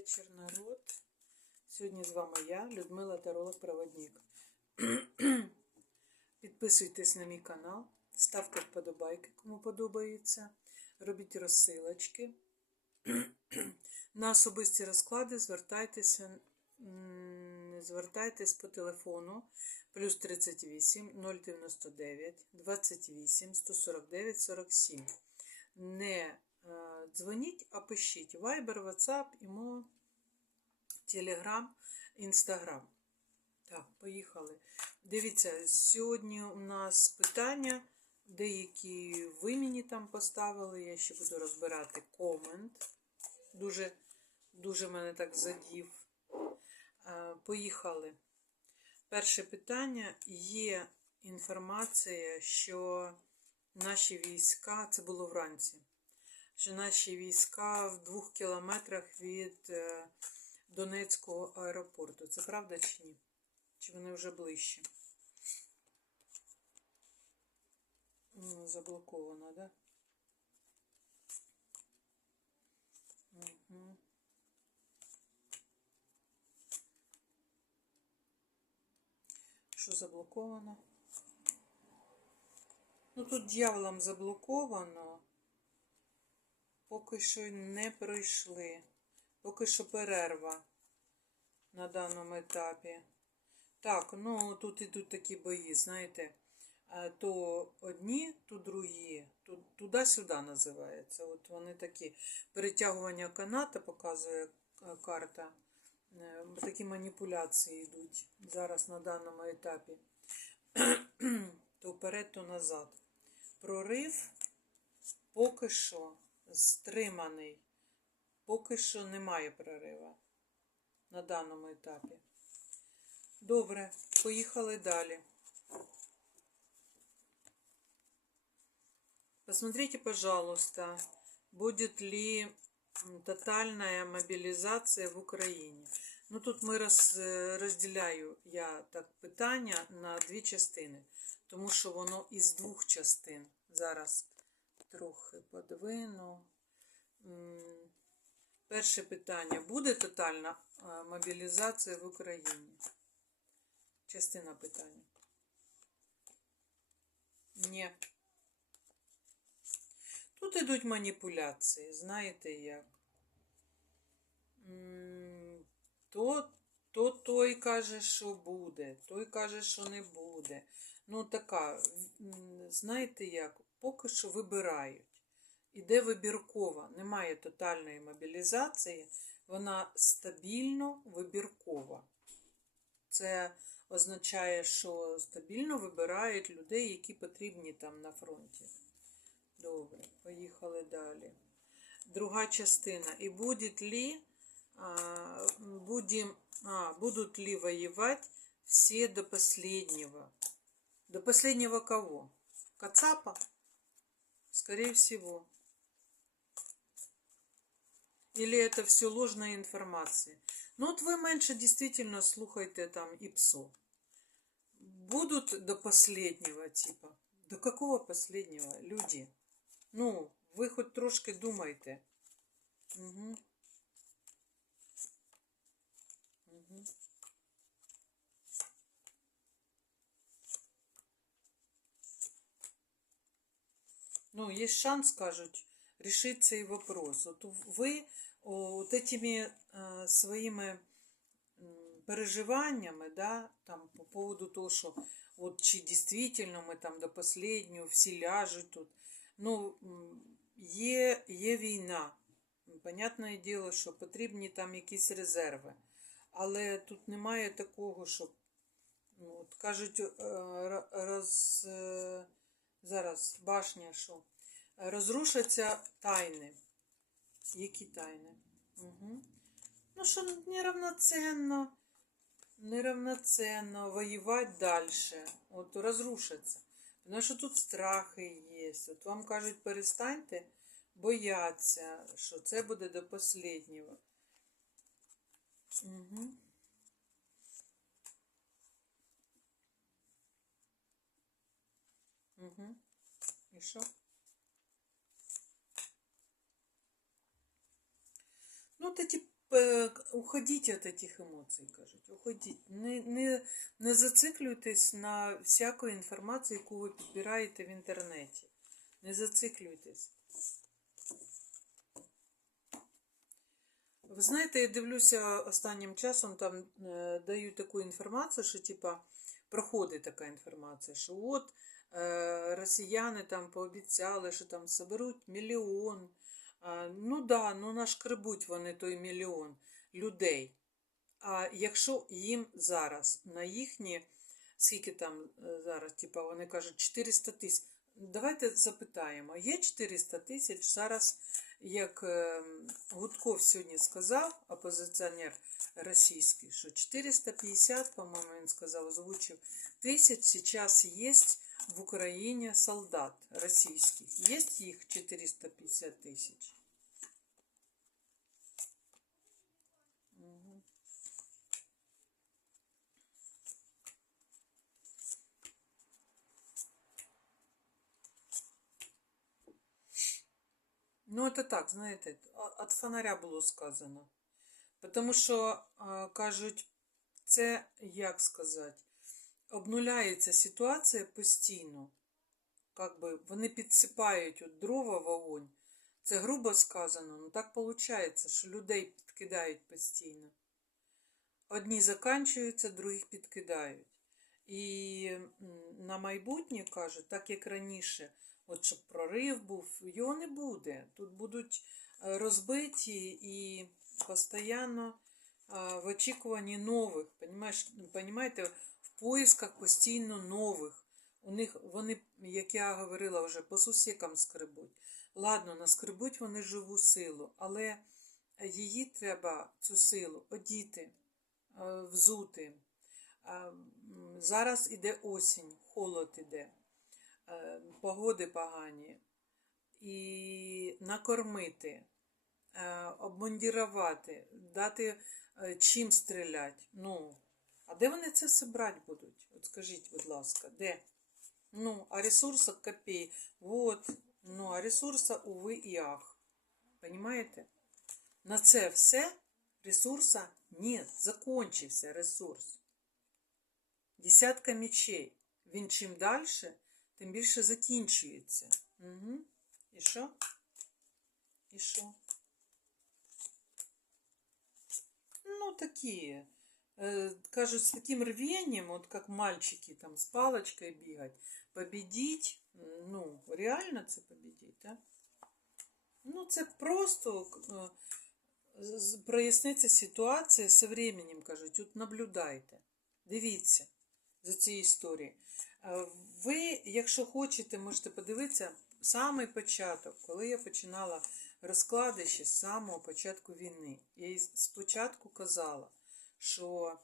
вечір, народ. Сьогодні з вами я, Людмила Таролог-Проводник. Підписуйтесь на мій канал, ставте вподобайки, кому подобається. Робіть розсилочки. На особисті розклади звертайтеся, звертайтесь по телефону плюс 38 099 28 149 47. Не дзвоніть, а пишіть Viber, WhatsApp, Імо, Telegram, Instagram. Так, поїхали. Дивіться, сьогодні у нас питання, деякі ви мені там поставили. Я ще буду розбирати комент. Дуже, дуже мене так задів. Е, Поїхали. Перше питання. Є інформація, що наші війська, це було вранці, що наші війська в двох кілометрах від е, Донецького аеропорту. Це правда чи ні? Чи вони вже ближче? Ну, Заблоковано, да? Угу. Що заблоковано? Ну тут дьяволом заблоковано. Поки що не пройшли. Поки що перерва на даному етапі. Так, ну тут ідуть такі бої, знаєте, е, то одні, то другі, туди-сюди називається. От вони такі перетягування каната показує е, карта. Е, Такі маніпуляції йдуть зараз на даному етапі. То вперед, то назад. Прорив поки що стриманий. Поки що немає прорива на даному етапі. Добре, поїхали далі. Посмотрите, пожалуйста, будет ли тотальная мобилизация в Україні. Ну тут ми роз, е, розділяю я так питання на дві частини, тому що воно із двох частин. Зараз трохи подвину. Перше питання. Буде тотальна е, мобілізація в Україні? Частина питання. Ні. Тут ідуть маніпуляції, знаєте як? То, то той каже, що буде, той каже, що не буде. Ну, така, знаєте як, поки що вибирають. Іде вибіркова, немає тотальної мобілізації, вона стабільно вибіркова. Це означає, що стабільно вибирають людей, які потрібні там на фронті. Добре, поїхали далі. Друга частина. І будет ли, а, будем, а, будут ли воевать все до последнего? До последнего кого? Кацапа? Скорее всего. Или это все ложная информация? Ну, от ви менше действительно слухайте там ІПСО. Будут до последнего, типа. До какого последнего? Люди. Ну, ви хоч трошки думайте. Угу. Ну, есть шанс, кажуть, решить цей вопрос. От ви от этими е, своїми переживаннями, да, там, по поводу того, що от чи дійсно ми там до последнього всі ляжуть тут. Ну, є, є війна. Понятне діло, що потрібні там якісь резерви. Але тут немає такого, що ну, от кажуть, е, роз, е, зараз башня, що розрушаться тайни. Які тайни? Угу. Ну, що неравноценно, неравноценно воювати далі. От розрушиться. Тому що тут страхи є. От вам кажуть, перестаньте боятися, що це буде до останнього. Угу. Угу. І що? Ну, от эти Уходіть від цих емоцій, кажуть. Уходіть. Не, не, не зациклюйтесь на всяку інформацію, яку ви підбираєте в інтернеті. Не зациклюйтесь. Ви знаєте, я дивлюся останнім часом, там е, дають таку інформацію, що типа проходить така інформація, що от е, росіяни там пообіцяли, що там соберуть мільйон. Ну да, ну нашкребуть вони той мільйон людей. А якщо їм зараз на їхні, скільки там е, зараз, типа вони кажуть 400 тисяч. Давайте запитаємо, є 400 тисяч зараз, як е, Гудков сьогодні сказав, опозиціонер російський, що 450, по-моєму, він сказав, озвучив, тисяч зараз є в Україні солдат російських. Є їх 450 тисяч? Мгм. Ну, это так, знаєте, від фонаря було сказано. Тому що, кажуть, це, як сказати, обнуляється ситуація постійно. Как би вони підсипають от дрова в вогонь. Це грубо сказано, ну так виходить, що людей підкидають постійно. Одні заканчуються, других підкидають. І на майбутнє кажуть, так як раніше, от щоб прорив був, його не буде. Тут будуть е, розбиті і постійно в очікуванні нових. В поисках постійно нових. У них вони, як я говорила вже, по сусікам скребуть. Ладно, наскребуть вони живу силу, але її треба, цю силу, одіти, е, взути. Зараз іде осінь, холод іде, е, погоди погані. І накормити, е, обмундірувати, дати е, чим стріляти. Ну, а де вони це все брати будуть? От скажіть, будь ласка, де? Ну, а ресурсов копей. Вот. Ну, а ресурса, увы і ах. Понимаєте? На це все ресурса нет. Закончився ресурс. Десятка мечей. Він чим далі, тим більше закінчується. Угу. І що? І що? Ну, такие. Э, кажут, с таким рвением, вот как мальчики там с палочкой бегать, победить, ну, реально це победить, да? Ну, це просто з- з- проясниться ситуація со временем, кажуть, тут наблюдайте, дивіться за цією історією. Ви, якщо хочете, можете подивитися самий початок, коли я починала розклади ще з самого початку війни. Я спочатку казала, що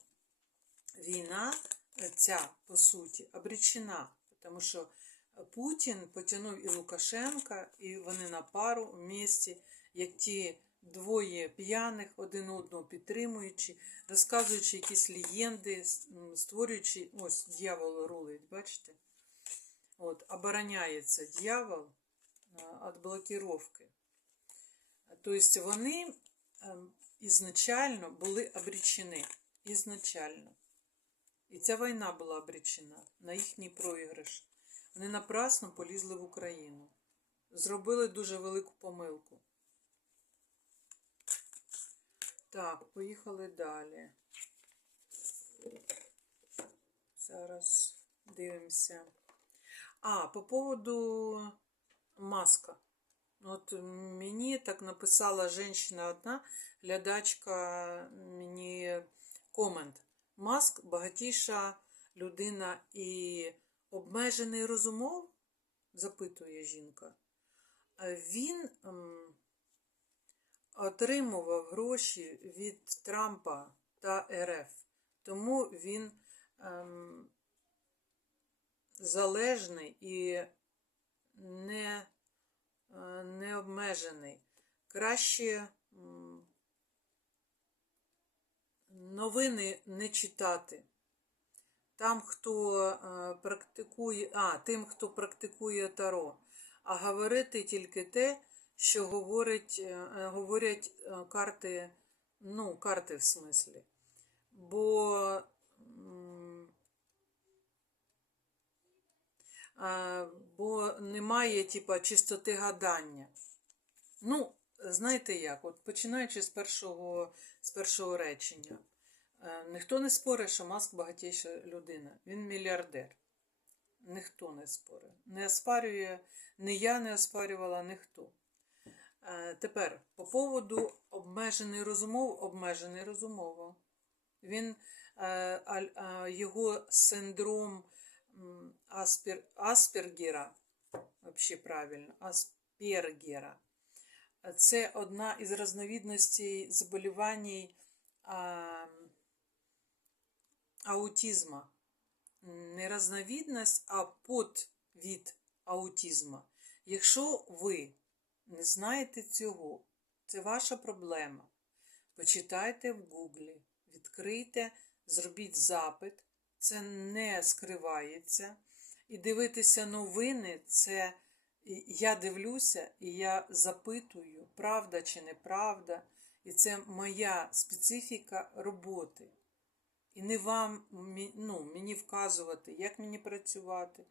війна е, ця, по суті, обречена, тому що Путін потягнув і Лукашенка, і вони на пару в місті, як ті двоє п'яних, один одного підтримуючи, розказуючи якісь легенди, створюючи, ось дьявол рулить, бачите? От, обороняється дьявол від блокировки. Тобто вони ем, ізначально були обречені. Ізначально. І ця війна була обречена на їхній проіграш. Вони напрасно полізли в Україну. Зробили дуже велику помилку. Так, поїхали далі. Зараз дивимося. А, по поводу маска. От мені так написала жінка одна, глядачка мені комент. Маск багатіша людина і обмежений розумов, запитує жінка. Він ем, отримував гроші від Трампа та РФ. Тому він ем, залежний і не, е, не обмежений. Краще новини не читати. Там, хто е, практикує, а, тим, хто практикує таро, а говорити тільки те, що говорить, е, говорять карти Ну, карти в смислі. Бо. м, а, бо немає, типа, чистоти гадання. Ну, знаєте як, от починаючи з першого, з першого речення. Е, Ніхто не спорить, що Маск багатіша людина. Він мільярдер. Ніхто не спорить. Не оспарює, ні я не оспарювала, ніхто. Е, Тепер, по поводу обмежений розумов, обмежений розумово. Він, е, його синдром Аспер, Аспергера, взагалі правильно, Аспергера. Це одна із різновидностей заболівань а, аутизма. Не різновидність, а подвід аутизму. Якщо ви не знаєте цього, це ваша проблема. Почитайте в Гуглі, відкрийте, зробіть запит, це не скривається. І дивитися новини це я дивлюся і я запитую, правда чи неправда. І це моя специфіка роботи. І не вам ну, мені вказувати, як мені працювати,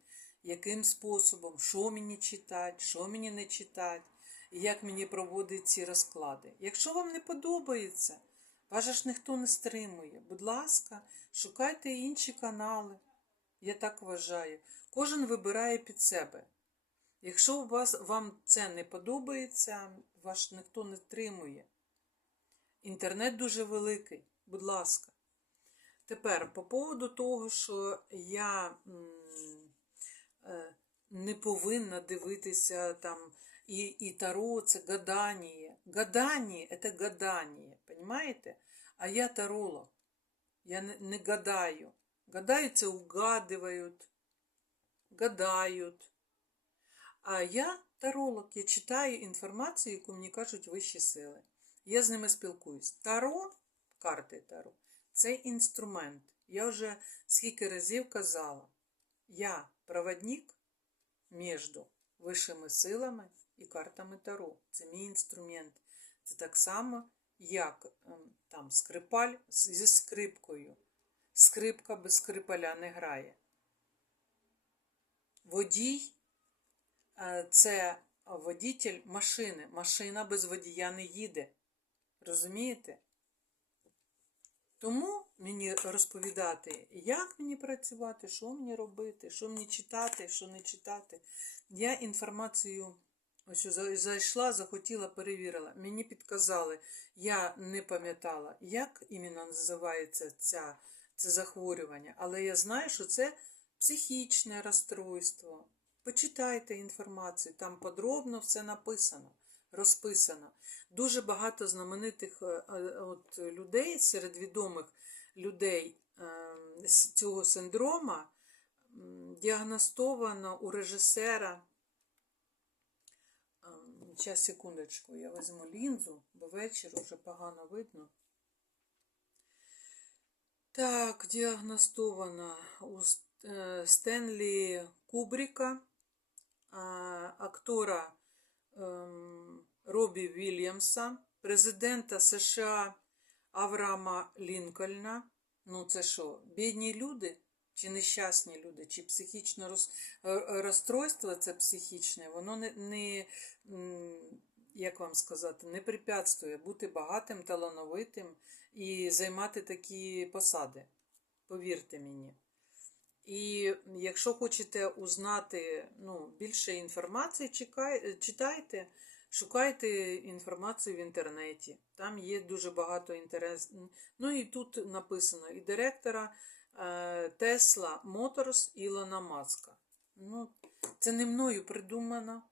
яким способом, що мені читати, що мені не читати, і як мені проводити ці розклади. Якщо вам не подобається, вас ж ніхто не стримує. Будь ласка, шукайте інші канали. Я так вважаю. Кожен вибирає під себе. Якщо у вас, вам це не подобається, вас ніхто не стримує. Інтернет дуже великий, будь ласка. Тепер, по поводу того, що я е, не повинна дивитися там і, і Таро це гадання. Гадання це гадання, понимаете? А я таролог. Я не, гадаю. Гадаю це угадують, гадають. А я таролог, я читаю інформацію, яку мені кажуть вищі сили. Я з ними спілкуюсь. Таро, карти Таро, це інструмент. Я вже скільки разів казала, я проводник між вищими силами і картами Таро. Це мій інструмент. Це так само, як ем, там скрипаль зі скрипкою. Скрипка без скрипаля не грає. Водій е, це водитель машини. Машина без водія не їде. Розумієте? Тому мені розповідати, як мені працювати, що мені робити, що мені читати, що не читати. Я інформацію ось зайшла, захотіла, перевірила. Мені підказали, я не пам'ятала, як іменно називається ця, це захворювання, але я знаю, що це психічне розстройство. Почитайте інформацію, там подробно все написано, розписано. Дуже багато знаменитих е, е, от, людей, серед відомих людей е, з цього синдрома діагностовано у режисера. Зараз, секундочку, я візьму лінзу, бо вечір вже погано видно. Так, діагностовано у е, Стенлі Кубріка, актора ем, Робі Вільямса, президента США Авраама Лінкольна. Ну, це що, бідні люди? Чи нещасні люди, чи психічне роз... е, розстройство це психічне, воно не, не як вам сказати, не препятствує бути багатим, талановитим і займати такі посади. Повірте мені. І якщо хочете узнати ну, більше інформації, чекай, читайте, шукайте інформацію в інтернеті. Там є дуже багато інтересів. Ну і тут написано і директора Тесла Моторс Ілона Маска. Ну, це не мною придумано.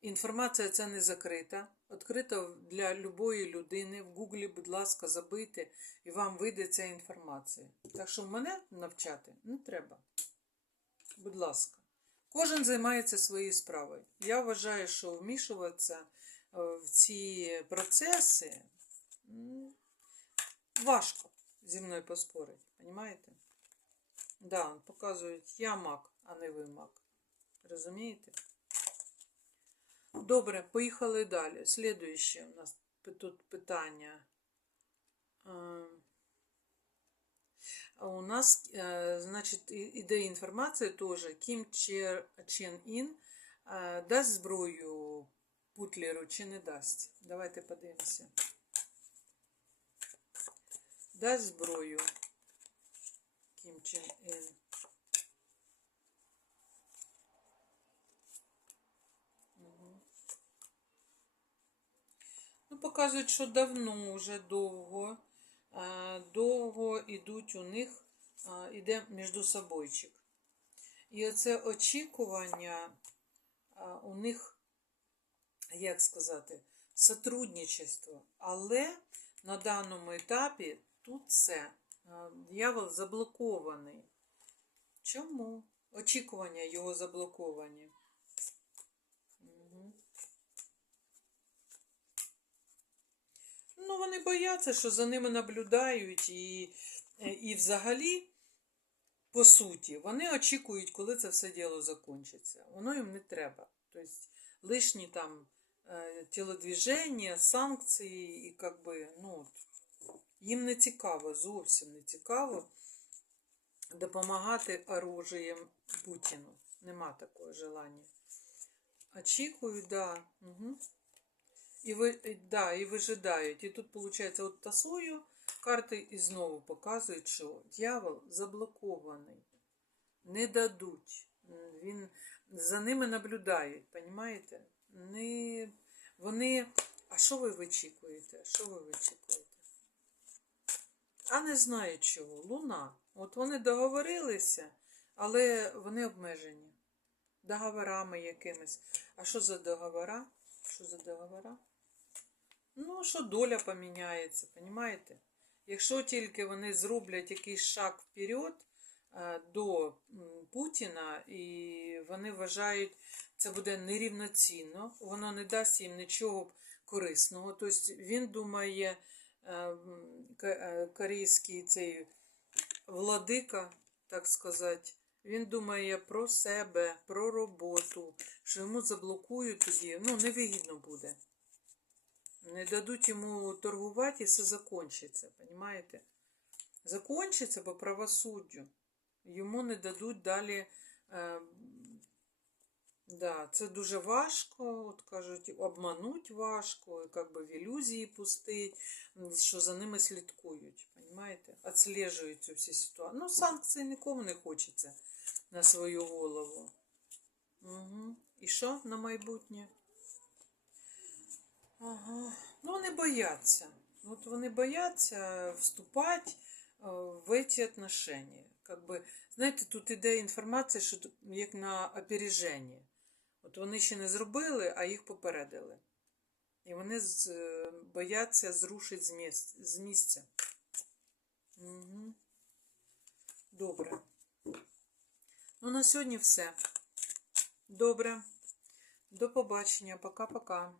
Інформація ця не закрита. Відкрита для любої людини. В Гуглі, будь ласка, забийте, і вам вийде ця інформація. Так що мене навчати не треба. Будь ласка. Кожен займається своєю справою. Я вважаю, що вмішуватися е, в ці процеси важко зі мною поспорити. Понімаєте? Да, он показывает я маг, а не вы маг. Розумієте? Добре, поїхали далі. Следующее у нас тут питання. У нас, э, значить, іде інформація теж, Кім Чен Ін э, дасть зброю Путлеру чи не дасть. Давайте подивимося. Дасть зброю Кім Чен. Ну, показують, що давно вже довго, е, довго ідуть у них, е, іде між собойчик. І оце очікування е, у них, як сказати, сотрудничество. Але на даному етапі тут все. Дьявол заблокований. Чому? Очікування його заблоковані. Ну, вони бояться, що за ними наблюдають, і, е, і взагалі, по суті, вони очікують, коли це все діло закінчиться. Воно їм не треба. Тобто лишні там е, тілодвіження, санкції, і как би, ну, їм не цікаво, зовсім не цікаво допомагати оружієм Путіну. Нема такого желання. Очікують, да. Угу. І ви, да, і вижидають. І тут, виходить, от тасую карти і знову показують, що дьявол заблокований. Не дадуть. Він за ними наблюдають, понімаєте? Не, вони. А що ви вичікуєте? Що ви вичікуєте? А не знаю чого. Луна. От вони договорилися, але вони обмежені. Договорами якимись. А що за договора? Що за договора? Ну, що доля поміняється, понімаєте? Якщо тільки вони зроблять якийсь шаг вперед е, до Путіна, і вони вважають, це буде нерівноцінно, воно не дасть їм нічого корисного. Тобто він думає, корейський цей владика, так сказати, він думає про себе, про роботу, що йому заблокують тоді, ну, невигідно буде. Не дадуть йому торгувати і все закончиться, понимаєте? Закончиться по правосуддю. Йому не дадуть далі. Да, це дуже важко, от кажуть, обмануть важко, і как би в ілюзії пустить, що за ними слідкують, понимаєте? Отслежують всі ситуації. Ну, санкції нікому не хочеться на свою голову. Угу. І що на майбутнє? Ага. Ну, вони бояться. От вони бояться вступати е, в ці отношения. Как би, знаєте, тут іде інформація, що як на опереження. От вони ще не зробили, а їх попередили. І вони е, бояться зрушити. З місця. Угу. Добре. Ну, на сьогодні все. Добре. До побачення. Пока-пока.